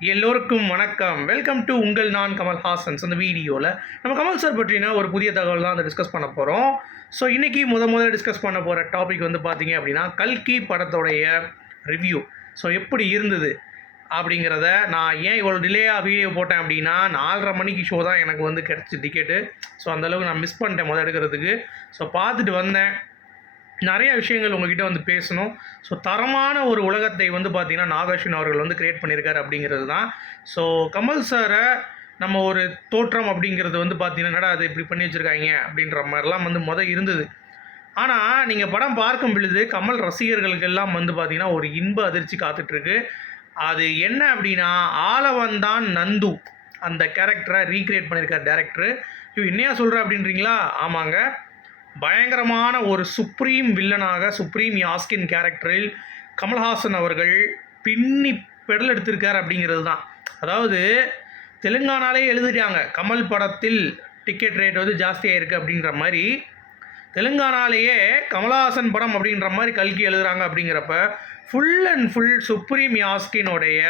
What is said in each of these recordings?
எல்லோருக்கும் வணக்கம். Welcome to உங்கள் நான் கமல் ஹாசன்ஸ். அந்த வீடியோவில் நம்ம கமல் சார் பற்றின ஒரு புதிய தகவல் தான் அதை டிஸ்கஸ் பண்ண போகிறோம் ஸோ இன்றைக்கி முத முதல்ல டிஸ்கஸ் பண்ண போகிற டாபிக் வந்து பார்த்தீங்க அப்படின்னா கல்கி படத்தோடைய ரிவ்யூ ஸோ எப்படி இருந்தது அப்படிங்கிறத நான் ஏன் இவ்வளோ டிலேயாக வீடியோ போட்டேன் அப்படின்னா நாலரை மணிக்கு ஷோ தான் எனக்கு வந்து கிடச்சி டிக்கெட்டு ஸோ அந்தளவுக்கு நான் மிஸ் பண்ணிட்டேன் முதல் எடுக்கிறதுக்கு. ஸோ பார்த்துட்டு வந்தேன். நிறைய விஷயங்கள் உங்ககிட்ட வந்து பேசணும். ஸோ தரமான ஒரு உலகத்தை வந்து பார்த்தீங்கன்னா நாகார்ஜுன் அவர்கள் வந்து கிரியேட் பண்ணியிருக்காரு அப்படிங்கிறது தான். ஸோ கமல் சாரை நம்ம ஒரு தோற்றம் அப்படிங்கிறது வந்து பார்த்தீங்கன்னா அதை அது இப்படி பண்ணி வச்சுருக்காங்க அப்படின்ற மாதிரிலாம் வந்து மொதல் இருந்தது. ஆனால் நீங்கள் படம் பார்க்கும் பொழுது கமல் ரசிகர்களுக்கெல்லாம் வந்து பார்த்தீங்கன்னா ஒரு இன்ப அதிர்ச்சி காத்துட்ருக்கு. அது என்ன அப்படின்னா ஆலவந்தான் நந்து அந்த கேரக்டரை ரீக்ரியேட் பண்ணியிருக்கார் டேரக்டரு ஐயோ என்னையா சொல்கிற அப்படின்றீங்களா? ஆமாங்க. பயங்கரமான ஒரு சுப்ரீம் வில்லனாக சுப்ரீம் யாஸ்கின் கேரக்டரில் கமல்ஹாசன் அவர்கள் பின்னி பெடல் எடுத்திருக்கார் அப்படிங்கிறது தான். அதாவது தெலுங்கானாலே எழுதிட்டாங்க கமல் படத்தில் டிக்கெட் ரேட் வந்து ஜாஸ்தியாக இருக்குது அப்படின்ற மாதிரி. தெலுங்கானாலேயே கமலஹாசன் படம் அப்படின்ற மாதிரி கல்கி எழுதுகிறாங்க அப்படிங்கிறப்ப ஃபுல் அண்ட் ஃபுல் சுப்ரீம் யாஸ்கினுடைய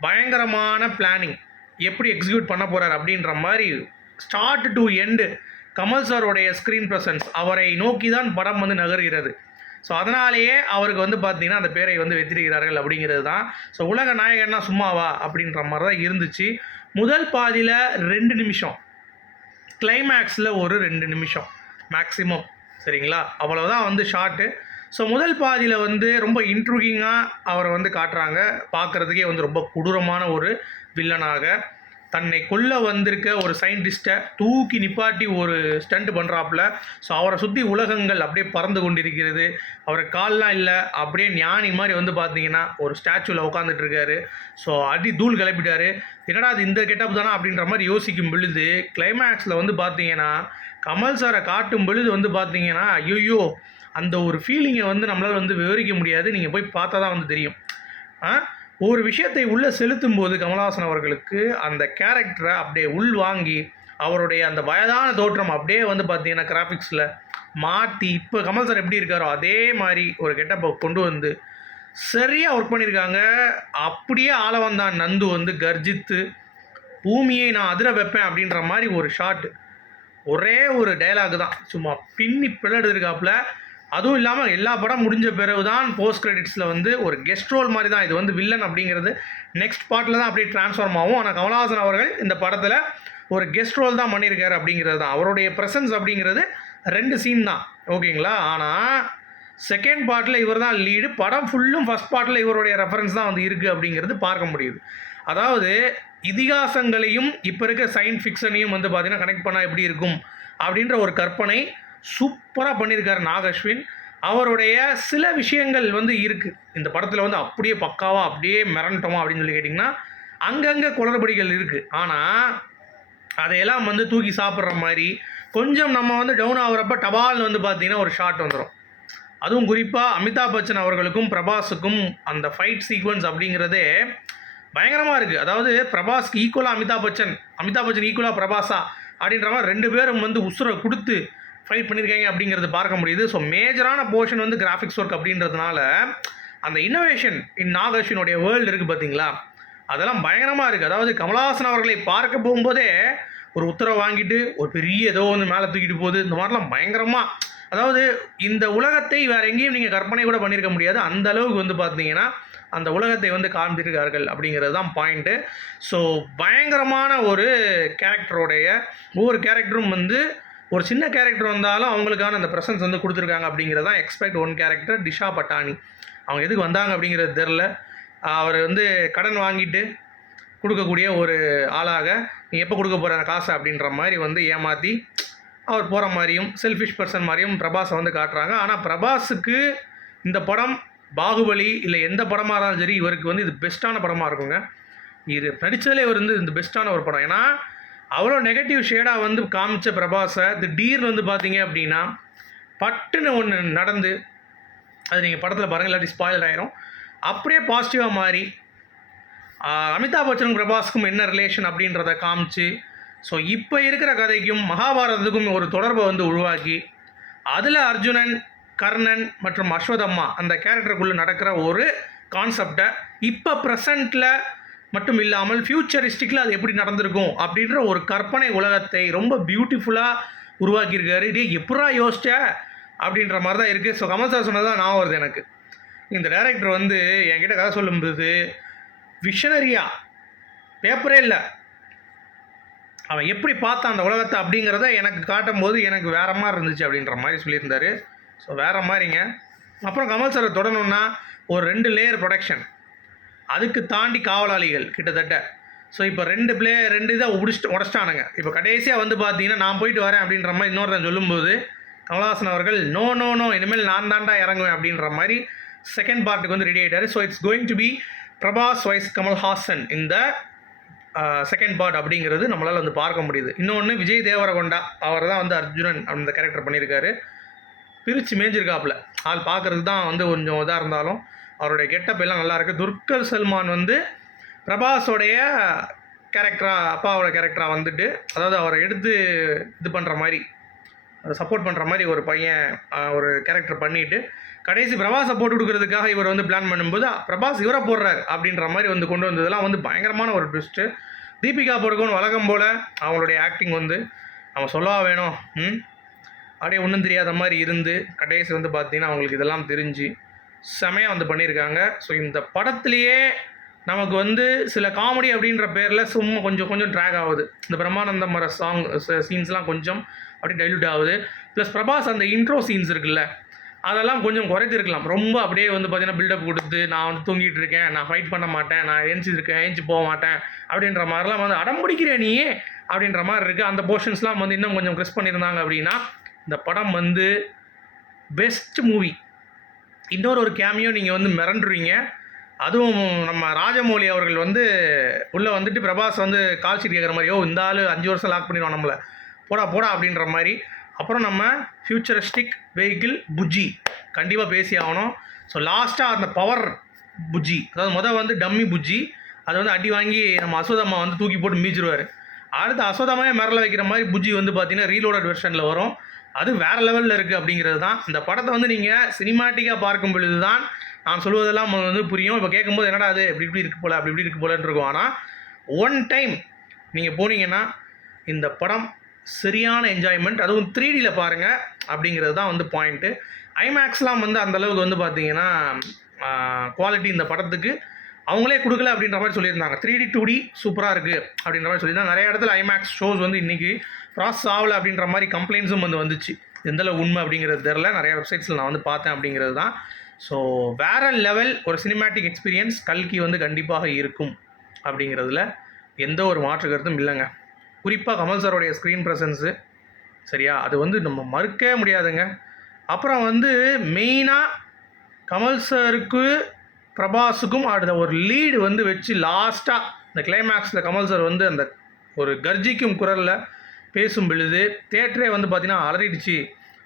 பயங்கரமான பிளானிங் எப்படி எக்ஸிக்யூட் பண்ண போகிறார் அப்படின்ற மாதிரி ஸ்டார்ட் டு எண்டு கமல் சாரோடைய ஸ்க்ரீன் ப்ரெசன்ஸ் அவரை நோக்கி தான் படம் வந்து நகர்கிறது. ஸோ அதனாலேயே அவருக்கு வந்து பார்த்தீங்கன்னா அந்த பேரை வந்து வெற்றிடுகிறார்கள் அப்படிங்கிறது தான் ஸோ உலக நாயகன்னா சும்மாவா? அப்படின்ற மாதிரி தான் இருந்துச்சு. முதல் பாதியில் ரெண்டு நிமிஷம். கிளைமேக்ஸில் ஒரு ரெண்டு நிமிஷம். மேக்ஸிமம் சரிங்களா? அவ்வளோதான் வந்து ஷார்ட்டு ஸோ முதல் பாதியில் வந்து ரொம்ப இன்ட்ரூகிங்காக அவரை வந்து காட்டுறாங்க. பார்க்குறதுக்கே வந்து ரொம்ப கொடூரமான ஒரு வில்லனாக தன்னை கொல்ல வந்திருக்க ஒரு சயின்டிஸ்ட்டை தூக்கி நிப்பாட்டி ஒரு ஸ்டண்ட் பண்ணுறாப்புல ஸோ அவரை சுற்றி உலகங்கள் அப்படியே பறந்து கொண்டிருக்கிறது. அவர் கால்லாம் இல்லை. அப்படியே ஞானி மாதிரி வந்து பார்த்தீங்கன்னா ஒரு ஸ்டாச்சுவில் உட்காந்துட்டு இருக்காரு ஸோ அடி தூள் கிளப்பிட்டாரு. என்னடா அது இந்த கெட்டப் தானா அப்படின்ற மாதிரி யோசிக்கும் பொழுது கிளைமேக்ஸில் வந்து பார்த்தீங்கன்னா கமல் சாரை காட்டும் பொழுது வந்து பார்த்தீங்கன்னா ஐயோ அந்த ஒரு ஃபீலிங்கை வந்து நம்மளால் வந்து விவரிக்க முடியாது. நீங்கள் போய் பார்த்தா தான் வந்து தெரியும். ஆ? ஒரு விஷயத்தை உள்ளே செலுத்தும் போது கமலஹாசன் அவர்களுக்கு அந்த கேரக்டரை அப்படியே உள் வாங்கி அவருடைய அந்த வயதான தோற்றம் அப்படியே வந்து பார்த்தீங்கன்னா கிராஃபிக்ஸில் மாற்றி இப்போ கமல் சார் எப்படி இருக்காரோ அதே மாதிரி ஒரு கெட்டப்பை கொண்டு வந்து சரியாக ஒர்க் பண்ணியிருக்காங்க அப்படியே ஆளவந்தான் நந்து வந்து கர்ஜித்து பூமியை நான் அதிர வைப்பேன் அப்படின்ற மாதிரி ஒரு ஷாட் ஒரே ஒரு டயலாக் தான். சும்மா பின்னி பிள்ளை அதுவும் இல்லாமல் எல்லா படம் முடிஞ்ச பிறகு தான் போஸ்ட் கிரெடிட்ஸில் வந்து ஒரு கெஸ்ட் ரோல் மாதிரி தான் இது வந்து வில்லன் அப்படிங்கிறது. நெக்ஸ்ட் பார்ட்டில் தான் அப்படியே ட்ரான்ஸ்ஃபார்ம் ஆகும். ஆனால் கமலஹாசன் அவர்கள் இந்த படத்தில் ஒரு கெஸ்ட் ரோல் தான் பண்ணியிருக்காரு அப்படிங்கிறது தான். அவருடைய ப்ரெசன்ஸ் அப்படிங்கிறது ரெண்டு சீன் தான். ஓகேங்களா? ஆனால் செகண்ட் பார்ட்டில் இவர் தான் லீடு படம் ஃபுல்லும் ஃபஸ்ட் பார்ட்டில் இவருடைய ரெஃபரன்ஸ் தான் வந்து இருக்குது அப்படிங்கிறது பார்க்க முடியுது. அதாவது இதிகாசங்களையும் இப்போ இருக்க சயின்ஸ் ஃபிக்ஷனையும் வந்து பார்த்திங்கன்னா கனெக்ட் பண்ணால் எப்படி இருக்கும்? அப்படின்ற ஒரு கற்பனை சூப்பராக பண்ணியிருக்காரு நாகஸ்வின். அவருடைய சில விஷயங்கள் வந்து இருக்குது இந்த படத்தில் வந்து அப்படியே பக்காவாக அப்படியே மிரண்டோமா அப்படின்னு சொல்லி கேட்டிங்கன்னா அங்கங்கே குளறுபடிகள் இருக்குது ஆனால் அதையெல்லாம் வந்து தூக்கி சாப்பிட்ற மாதிரி கொஞ்சம் நம்ம வந்து டவுன் ஆகுறப்ப டபால்னு வந்து பார்த்திங்கன்னா ஒரு ஷாட் வந்துடும் அதுவும் குறிப்பாக அமிதாப் பச்சன் அவர்களுக்கும் பிரபாஸுக்கும் அந்த ஃபைட் சீக்வன்ஸ் அப்படிங்கிறதே பயங்கரமாக இருக்குது அதாவது பிரபாஸ்க்கு ஈக்குவலாக அமிதாப் பச்சன் அமிதாப் பச்சன் ஈக்குவலாக பிரபாஸா அப்படின்ற மாதிரி ரெண்டு பேரும் வந்து உசுரை கொடுத்து ஃபைட் பண்ணியிருக்காங்க அப்படிங்கிறது பார்க்க முடியுது. ஸோ மேஜரான போர்ஷன் வந்து கிராஃபிக்ஸ் ஒர்க் அப்படின்றதுனால அந்த இன்னோவேஷன் இன் நாகர்ஷினுடைய வேர்ல்டு இருக்குது பார்த்தீங்களா அதெல்லாம் பயங்கரமாக இருக்குது அதாவது கமலஹாசன் அவர்களை பார்க்க போகும்போதே ஒரு உத்தரவு வாங்கிட்டு ஒரு பெரிய ஏதோ வந்து மேலே தூக்கிட்டு போகுது. இந்த மாதிரிலாம் பயங்கரமாக அதாவது இந்த உலகத்தை வேறு எங்கேயும் நீங்கள் கற்பனை கூட பண்ணியிருக்க முடியாது. அந்த அளவுக்கு வந்து பார்த்தீங்கன்னா அந்த உலகத்தை வந்து காண்பிருக்கார்கள் அப்படிங்கிறது தான் பாயிண்ட்டு ஸோ பயங்கரமான ஒரு கேரக்டருடைய ஒவ்வொரு கேரக்டரும் வந்து ஒரு சின்ன கேரக்டர் வந்தாலும் அவங்களுக்கான அந்த ப்ரெசன்ஸ் வந்து கொடுத்துருக்காங்க அப்படிங்கிறது தான் expect one character Disha Patani அவங்க எதுக்கு வந்தாங்க அப்படிங்கிறது தெரில அவர் வந்து கடன் வாங்கிட்டு கொடுக்கக்கூடிய ஒரு ஆளாக நீ எப்போ கொடுக்க போகிற காசு? அப்படின்ற மாதிரி வந்து ஏமாற்றி அவர் போகிற மாதிரியும் செல்ஃபிஷ் பர்சன் மாதிரியும் பிரபாஸை வந்து காட்டுறாங்க. ஆனால் பிரபாஸுக்கு இந்த படம் பாகுபலி இல்லை எந்த படமாக இருந்தாலும் சரி இவருக்கு வந்து இது பெஸ்ட்டான படமாக இருக்குங்க. இது நடித்ததில் இவர் வந்து இந்த பெஸ்ட்டான ஒரு படம். ஏன்னா அவ்வளோ நெகட்டிவ் ஷேடாக வந்து காமிச்ச பிரபாஸை டீர் வந்து பார்த்தீங்க அப்படின்னா பட்டுன்னு ஒன்று நடந்து அது நீங்கள் படத்தில் பாருங்கள் இல்லாட்டி ஸ்பாயில் ஆயிரும். அப்படியே பாசிட்டிவாக மாறி அமிதாப் பச்சனும் பிரபாஸுக்கும் என்ன ரிலேஷன் அப்படின்றத காமிச்சு ஸோ இப்போ இருக்கிற கதைக்கும் மகாபாரதத்துக்கும் ஒரு தொடர்பை வந்து உருவாக்கி அதில் அர்ஜுனன் கர்ணன் மற்றும் அஸ்வதம்மா அந்த கேரக்டருக்குள்ளே நடக்கிற ஒரு கான்செப்டை இப்போ ப்ரெசண்ட்டில் மட்டும் இல்லாமல் ஃப்யூச்சரிஸ்டிக்கில் அது எப்படி நடந்திருக்கும் அப்படின்ற ஒரு கற்பனை உலகத்தை ரொம்ப பியூட்டிஃபுல்லாக உருவாக்கியிருக்காரு. இதே எப்படா யோசிச்ச? அப்படின்ற மாதிரி தான் இருக்குது ஸோ கமல் சார் சொன்னது தான் நான் வருது எனக்கு. இந்த டைரக்டர் வந்து என்கிட்ட கதை சொல்லும்போது விஷனரியா பேப்பரே இல்லை. அவன் எப்படி பார்த்தான் அந்த உலகத்தை? அப்படிங்கிறத எனக்கு காட்டும் போது எனக்கு வேற மாதிரி இருந்துச்சு அப்படின்ற மாதிரி சொல்லியிருந்தாரு. ஸோ வேற மாதிரிங்க. அப்புறம் கமல் சாரை தொடரணும்னா ஒரு ரெண்டு லேயர் ப்ரொடக்ஷன் அதுக்கு தாண்டி காவலாளிகள் கிட்டத்தட்ட. ஸோ இப்போ ரெண்டு பிளே ரெண்டு இதை உடிச்சிட்டு உடச்சிட்டானுங்க. இப்போ கடைசியாக வந்து பார்த்தீங்கன்னா நான் போயிட்டு வரேன் அப்படின்ற மாதிரி இன்னொருத்தன் சொல்லும்போது கமலஹாசன் அவர்கள் நோ நோ நோ இனிமேல் நான் தாண்டா இறங்குவேன் அப்படின்ற மாதிரி செகண்ட் பார்ட்டுக்கு வந்து ரெடி ஆகிட்டார் so it's going to be Prabhas vice Kamal Haasan இந்த செகண்ட் பார்ட் அப்படிங்கிறது நம்மளால் வந்து பார்க்க முடியுது. இன்னொன்று விஜய் தேவரகொண்டா அவர் தான் வந்து அர்ஜுனன் அந்த கேரக்டர் பண்ணியிருக்காரு. பிரித்து மேஞ்சிருக்காப்புல. ஆள் பார்க்குறதுக்கு தான் வந்து கொஞ்சம் இதாக இருந்தாலும் அவருடைய கெட்டப் எல்லாம் நல்லாயிருக்கு துர்கர் சல்மான் வந்து பிரபாஸோடைய கேரக்டராக அப்பாவோட கேரக்டராக வந்துட்டு அதாவது அவரை எடுத்து இது பண்ணுற மாதிரி சப்போர்ட் பண்ணுற மாதிரி ஒரு பையன் ஒரு கேரக்டர் பண்ணிட்டு கடைசி பிரபாஸை போட்டு கொடுக்குறதுக்காக இவர் வந்து பிளான் பண்ணும்போது பிரபாஸ் இவரை போடுறாரு அப்படின்ற மாதிரி வந்து கொண்டு வந்ததெல்லாம் வந்து பயங்கரமான ஒரு ட்விஸ்ட்டு தீபிகா படுகோன் வழக்கம் போல் அவங்களுடைய ஆக்டிங் வந்து அவன் சொல்லவா வேணும் ம்? அப்படியே ஒன்றும் தெரியாத மாதிரி இருந்து கடைசி வந்து பார்த்தீங்கன்னா அவங்களுக்கு இதெல்லாம் தெரிஞ்சு செமையாக வந்து பண்ணியிருக்காங்க. ஸோ இந்த படத்துலேயே நமக்கு வந்து சில காமெடி அப்படின்ற பேரில் சும்மா கொஞ்சம் கொஞ்சம் ட்ராக் ஆகுது. இந்த பிரம்மானந்தம் வர சாங் சீன்ஸ்லாம் கொஞ்சம் அப்படியே டைல்யூட் ஆகுது. ப்ளஸ் பிரபாஸ் அந்த இன்ட்ரோ சீன்ஸ் இருக்குல்ல அதெல்லாம் கொஞ்சம் குறைஞ்சிருக்கலாம் ரொம்ப அப்படியே வந்து பார்த்தீங்கன்னா பில்டப் கொடுத்து நான் வந்து தூங்கிட்டு இருக்கேன் நான் ஃபைட் பண்ண மாட்டேன் நான் எழுந்திருக்கேன் ஏஞ்சி போக மாட்டேன் அப்படின்ற மாதிரிலாம் வந்து அடம் பிடிக்கிறேன் அப்படின்ற மாதிரி இருக்குது அந்த போர்ஷன்ஸ்லாம் வந்து இன்னும் கொஞ்சம் க்ரெஸ் பண்ணியிருந்தாங்க அப்படின்னா இந்த படம் வந்து பெஸ்ட் மூவி இன்னொரு ஒரு கேமியோ நீங்கள் வந்து மிரண்டுருவீங்க அதுவும் நம்ம ராஜமௌலி அவர்கள் வந்து உள்ளே வந்துட்டு பிரபாஸ் வந்து கால் ஷீட் கேட்குற மாதிரி ஓ இந்த ஆள் அஞ்சு வருஷம் லாக் பண்ணிடுவான் நம்மளை. போடா போடா அப்படின்ற மாதிரி. அப்புறம் நம்ம ஃபியூச்சரிஸ்டிக் வெஹிக்கிள் புஜ்ஜி. கண்டிப்பாக பேசி ஆகணும். ஸோ லாஸ்ட்டாக அந்த பவர் புஜ்ஜி. அதாவது மொதல் வந்து டம்மி புஜ்ஜி. அதை வந்து அடி வாங்கி நம்ம அசோதம்மா வந்து தூக்கி போட்டு மீச்சிருவார் அடுத்து அசோதமாவே மிரல வைக்கிற மாதிரி புஜ்ஜி வந்து பார்த்திங்கன்னா ரீலோடட் வெர்ஷனில் வரும். அது வேற லெவலில் இருக்குது அப்படிங்கிறது தான். இந்த படத்தை வந்து நீங்கள் சினிமாட்டிக்காக பார்க்கும் பொழுது தான் நான் சொல்வதெல்லாம் வந்து புரியும். இப்போ கேட்கும்போது என்னடா அது இப்படி இப்படி இருக்கு போல அப்படி இப்படி இருக்கு போலன்னு இருக்கும். ஆனால் ஒன் டைம் நீங்கள் போனீங்கன்னா இந்த படம் சரியான என்ஜாய்மெண்ட் அதுவும் த்ரீ டியில் பாருங்கள் அப்படிங்கிறது தான் வந்து பாயிண்ட்டு ஐமேக்ஸ்லாம் வந்து அந்தளவுக்கு வந்து பார்த்தீங்கன்னா குவாலிட்டி இந்த படத்துக்கு அவங்களே கொடுக்கல அப்படின்ற மாதிரி சொல்லியிருந்தாங்க. த்ரீ டி டூ டி சூப்பராக இருக்குது அப்படின்ற மாதிரி சொல்லியிருந்தாங்க. நிறைய இடத்துல ஐமேக்ஸ் ஷோஸ் வந்து இன்றைக்கி ப்ராசஸ் ஆகலை அப்படின்ற மாதிரி கம்ப்ளைண்ட்ஸும் வந்து வந்துச்சு. எந்தளவு உண்மை அப்படிங்கிறது தெரில நிறையா வெப்சைட்ஸில் நான் வந்து பார்த்தேன் அப்படிங்கிறது தான். ஸோ வேற லெவல் ஒரு சினிமேட்டிக் எக்ஸ்பீரியன்ஸ் கல்கி வந்து கண்டிப்பாக இருக்கும் அப்படிங்கிறதுல எந்த ஒரு மாற்று கருத்தும் இல்லைங்க. குறிப்பாக கமல் சாரோடைய ஸ்க்ரீன் ப்ரெசன்ஸு சரியா? அது வந்து நம்ம மறுக்கவே முடியாதுங்க. அப்புறம் வந்து மெயினாக கமல் சாருக்கு பிரபாஸுக்கும் அடுத்த ஒரு லீடு வந்து வச்சு லாஸ்ட்டாக இந்த கிளைமேக்ஸில் கமல் சார் வந்து அந்த ஒரு கர்ஜிக்கும் குரலில் பேசும் பொழுது தேட்டரே வந்து பார்த்திங்கன்னா அலறிடுச்சு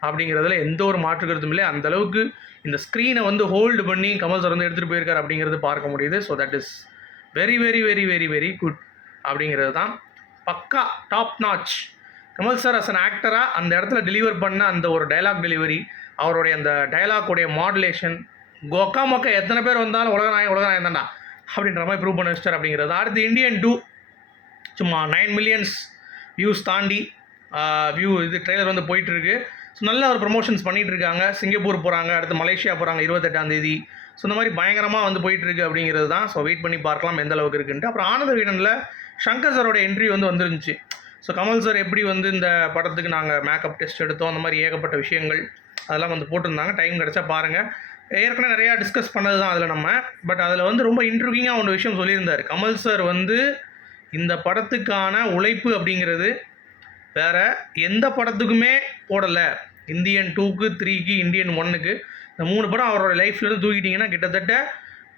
அப்படிங்கிறதுல எந்த ஒரு மாற்று கருத்தும் இல்லை. அந்த அளவுக்கு இந்த ஸ்க்ரீனை வந்து ஹோல்டு பண்ணி கமல் சார் வந்து எடுத்துகிட்டு போயிருக்காரு அப்படிங்கிறது பார்க்க முடியுது. So that is very very very very very good அப்படிங்கிறது தான். பக்கா top notch Kamal sir as an ஆக்டராக அந்த இடத்துல டெலிவர் பண்ண அந்த ஒரு டயலாக் டெலிவரி அவருடைய அந்த டைலாக்குடைய மாடுலேஷன் கொக்கா மொக்க எத்தனை பேர் வந்தாலும் உலக நாயன் உலக நாயன் தான்டா அப்படின்ற மாதிரி ப்ரூவ் பண்ண வச்சிட்டார் அப்படிங்கிறது அடுத்து இந்தியன் டூ சும்மா நைன் மில்லியன்ஸ் வியூஸ் தாண்டி வியூ இது ட்ரெய்லர் வந்து போயிட்டுருக்கு. ஸோ நல்ல ஒரு ப்ரொமோஷன்ஸ் பண்ணிகிட்டு இருக்காங்க சிங்கப்பூர் போகிறாங்க அடுத்து மலேசியா போகிறாங்க இருபத்தெட்டாம் தேதி. ஸோ இந்த மாதிரி பயங்கரமாக வந்து போயிட்டுருக்கு அப்படிங்கிறது தான். ஸோ வெயிட் பண்ணி பார்க்கலாம் எந்த அளவுக்கு இருக்குன்ட்டு. அப்புறம் ஆனந்த வீடனில் சங்கர் சாரோட என்ட்ரி வந்து வந்துருந்துச்சு. ஸோ கமல் சார் எப்படி வந்து இந்த படத்துக்கு நாங்கள் மேக்கப் டெஸ்ட் எடுத்தோம் அந்த மாதிரி ஏகப்பட்ட விஷயங்கள் அதெல்லாம் வந்து போட்டிருந்தாங்க. டைம் கிடச்சா பாருங்கள் ஏற்கனவே நிறையா டிஸ்கஸ் பண்ணது தான் அதில் நம்ம. பட் அதில் வந்து ரொம்ப இன்ட்ரூக்கிங்காக ஒரு விஷயம் சொல்லியிருந்தார். கமல் சார் வந்து இந்த படத்துக்கான உழைப்பு அப்படிங்கிறது வேற எந்த படத்துக்குமே போடலை. இந்தியன் டூக்கு த்ரீக்கு இந்தியன் ஒன்னுக்கு இந்த மூணு படம் அவரோட லைஃப்லேருந்து தூக்கிட்டிங்கன்னா கிட்டத்தட்ட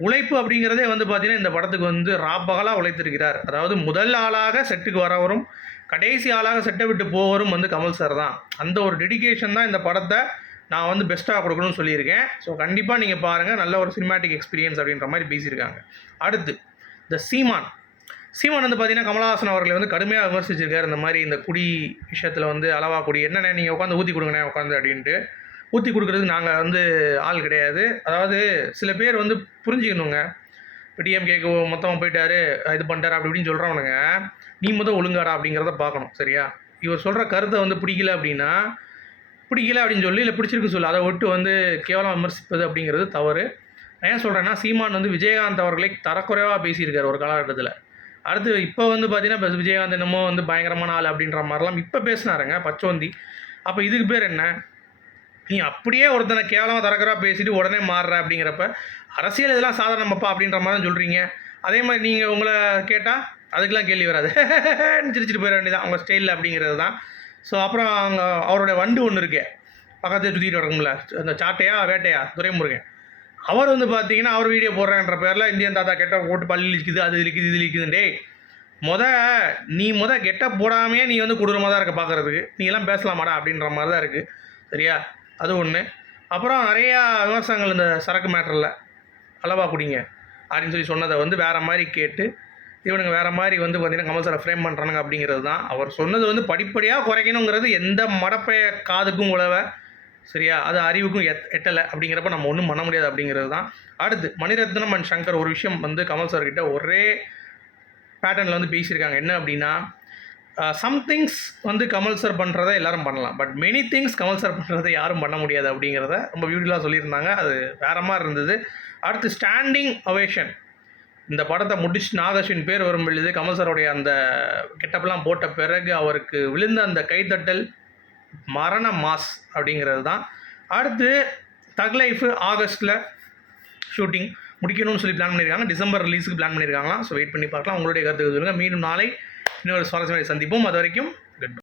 உழைப்பு அப்படிங்கிறதே வந்து பார்த்தீங்கன்னா இந்த படத்துக்கு வந்து ராப்பகலாக உழைத்திருக்கிறார். அதாவது முதல் ஆளாக செட்டுக்கு வரவரும் கடைசி ஆளாக செட்டை விட்டு போவரும் வந்து கமல் சார் தான். அந்த ஒரு டெடிகேஷன் தான் இந்த படத்தை நான் வந்து பெஸ்ட்டாக கொடுக்கணும்னு சொல்லியிருக்கேன். ஸோ கண்டிப்பாக நீங்கள் பாருங்கள் நல்ல ஒரு சினிமாட்டிக் எக்ஸ்பீரியன்ஸ் அப்படின்ற மாதிரி பேசியிருக்காங்க. அடுத்து த சீமான் சீமான் வந்து பார்த்தீங்கன்னா கமலஹாசன் அவர்களை வந்து கடுமையாக விமர்சிச்சிருக்காரு. இந்த மாதிரி இந்த குடி விஷயத்தில் வந்து அளவா குடி என்னண்ணே நீங்கள் உட்காந்து ஊற்றி கொடுங்கண்ணே உட்காந்து அப்படின்ட்டு. ஊற்றி கொடுக்குறதுக்கு நாங்கள் வந்து ஆள் கிடையாது. அதாவது சில பேர் வந்து புரிஞ்சுக்கணுங்க. இப்போ டிஎம்கேக்கு மொத்தமாக போயிட்டாரு இது பண்ணிட்டாரு அப்படி இப்படின்னு சொல்கிறவனுங்க நீ மொத்தம் ஒழுங்காடா அப்படிங்கிறத பார்க்கணும் சரியா? இவர் சொல்கிற கருத்தை வந்து பிடிக்கல அப்படின்னா பிடிக்கல அப்படின்னு சொல்லி இல்லை பிடிச்சிருக்கு சொல்லு அதை விட்டு வந்து கேவலம் விமர்சிப்பது அப்படிங்கிறது தவறு. நான் ஏன் சொல்கிறேன்னா சீமான் வந்து விஜயகாந்த் அவர்களை தரக்குறைவாக பேசியிருக்கார் ஒரு காலகட்டத்தில். அடுத்து இப்போ வந்து பார்த்தீங்கன்னா இப்போ விஜயகாந்த் என்னமோ வந்து பயங்கரமான ஆள் அப்படின்ற மாதிரிலாம் இப்போ பேசினாருங்க பச்சோந்தி. அப்போ இதுக்கு பேர் என்ன? நீ அப்படியே ஒருத்தனை கேவலமாக தரக்குறா பேசிட்டு உடனே மாறுற அப்படிங்கிறப்ப அரசியல் இதெல்லாம் சாதாரணமாப்பா அப்படின்ற மாதிரி தான் சொல்கிறீங்க அதே மாதிரி நீங்கள் உங்களை கேட்டால் அதுக்கெலாம் கேள்வி வராது. சிரிச்சிட்டு போயிட வேண்டியதான் அவங்க ஸ்டைலில் அப்படிங்கிறது தான் ஸோ அப்புறம் அவங்க அவருடைய வண்டு ஒன்று இருக்கே. பக்கத்தில் சுற்றிட்டு வரக்கும்ல அந்த சாட்டையா வேட்டையா? துரைமுருகன். அவர் வந்து பார்த்தீங்கன்னா அவர் வீடியோ போடுறேன்ற பேரில் இந்தியன் தாத்தா கெட்ட போட்டு பள்ளி இழிக்குது அது இழிக்குது இது இழிக்குது மொதல் முத நீ முத கெட்ட போடாமையே நீ வந்து கொடூரமாக தான் இருக்க பார்க்குறதுக்கு நீ எல்லாம் பேசலாமாடா அப்படின்ற மாதிரி தான் இருக்குது சரியா? அது ஒன்று அப்புறம் நிறையா விமர்சனங்கள் இந்த சரக்கு மேட்டரில். அளவா குடிங்க அப்படின்னு சொல்லி சொன்னதை வந்து வேறு மாதிரி கேட்டு இவனுங்க வேறு மாதிரி வந்து பார்த்தீங்கன்னா கமல் சாரை ஃப்ரேம் பண்ணுறானுங்க அப்படிங்கிறது தான். அவர் சொன்னது வந்து படிப்படியாக குறைக்கணுங்கிறது எந்த மடப்பைய காதுக்கும் உழவை. சரியா? அது அறிவுக்கும் எத் எட்டலை அப்படிங்கிறப்ப நம்ம ஒன்றும் பண்ண முடியாது அப்படிங்கிறது தான். அடுத்து மணிரத்னம் அண்ட் சங்கர் ஒரு விஷயம் வந்து கமல் சார்கிட்ட ஒரே பேட்டர்னில் வந்து பேசியிருக்காங்க. என்ன அப்படின்னா சம்திங்ஸ் வந்து கமல் சார் பண்ணுறதை எல்லாரும் பண்ணலாம். But many things Kamal sir பண்ணுறதை யாரும் பண்ண முடியாது அப்படிங்கிறத ரொம்ப பியூட்டிஃபுல்லாக சொல்லியிருந்தாங்க. அது வேறு மாதிரி இருந்தது. அடுத்து ஸ்டாண்டிங் அவேஷன் இந்த படத்தை முடிச்சு நாகஸ்வின் பேர் வரும் பொழுது கமல் சாருடைய அந்த கெட்டப்லாம் போட்ட பிறகு அவருக்கு விழுந்த அந்த கைத்தட்டல் மரண மாஸ் அப்படிங்கிறது தான். அடுத்து தக் லைஃபு ஆகஸ்ட்டில் ஷூட்டிங் முடிக்கணும்னு சொல்லி பிளான் பண்ணியிருக்காங்க டிசம்பர் ரிலீஸுக்கு பிளான் பண்ணியிருக்காங்களாம் ஸோ வெயிட் பண்ணி பார்க்கலாம். உங்களுடைய கருத்துக்கு சொல்லுங்கள் மீண்டும் நாளை இன்னொரு சுவாரஸ்யமாக சந்திப்போம். அது வரைக்கும்